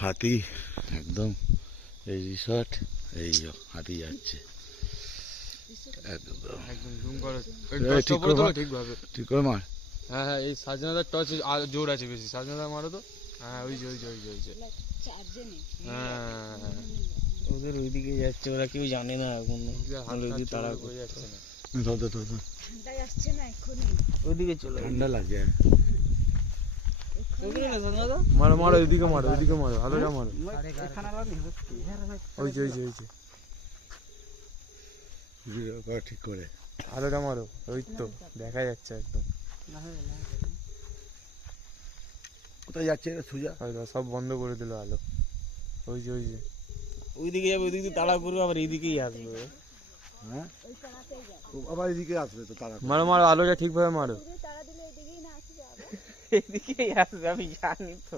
হাতি একদম এই রিসর্ট, এই হাতি যাচ্ছে একদম একদম জুম করো, ঠিক করে মার, ঠিকভাবে ঠিক করে মার। হ্যাঁ হ্যাঁ, এই সাজনাদার টর্চ জোর আছে বেশি, সাজনাদা মারো তো। হ্যাঁ ওই যে ওই যে ওই যে ওই যে হ্যাঁ, ওদের ওইদিকে যাচ্ছে, ওরা কেউ জানে না এখন। তারা বোঝা যাচ্ছে না। ওইদিকে চলে ঠান্ডা লাগছে। মারো মারো, এদিকে মারো, এদিকে মারো, আলোটা মারো। ওই যে ওই যে ওই যে ঠিক করে আলোটা মারো, ওই তো দেখা যাচ্ছে একদম। কোথায় যাচ্ছে সুজা? হয়তো সব বন্ধ করে দিল আলো। ওই যে ওই যে ওইদিকে যাবে, ওইদিকে তাড়া করবে, আবার এইদিকেই আসবে। হ্যাঁ আবার এদিকে আসবে তো তারা। মারো মারো, আলোটা ঠিকভাবে মারো। এদিকেই আসবে, আমি জানি তো।